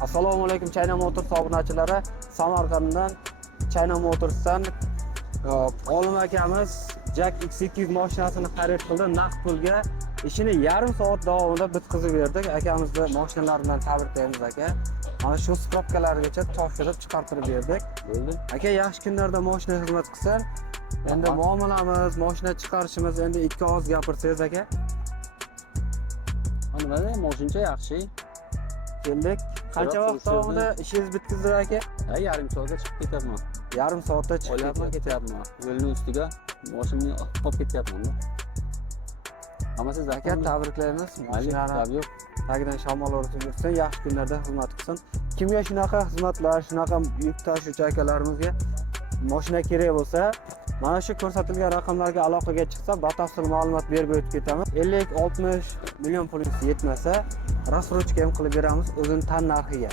Assalomu alaykum China Motors obunachilari. Samarqanddan China Motorsdan Olim akamiz Jack X200 mashinasini xarid qildi. Naqd pulga ishini yarim soat davomida bitkazib berdik. Akamizni mashinalaridan tabriklaymiz aka. Mana shu spravkalargacha topshirib chiqartirib berdik. Bo'ldi. Aka, yaxshi kunlarda mashina xizmat qilsin. Endi muomalamiz, mashina chiqarishimiz endi ikki og'iz gapirsangiz aka. Nimada mashincha yaxshi. Keldik. Qancha vaqt davomida ishingiz bitkazdi aka? Yarim soatda chiqib ketyapman. Yarim soatda chiqib ketyapman. Yo'lning ustiga mashinani olib ketyapman. Amma siz aka, tabriklaymiz. Mashinani yo'q. tagidan shamol o'rtib yursin, yaxshi kunlarda xizmat qilsin. Kimga shunaqa xizmatlar, shunaqa yuk tashuvchi akalarimizga mashina kerak bo'lsa, mana shu ko'rsatilgan raqamlarga aloqaga chiqsa, batafsil ma'lumot berib o'tib ketamiz. 50-60 million pulingiz yetmasa, rassrochka ham qilib beramiz o'zining tan narxiga.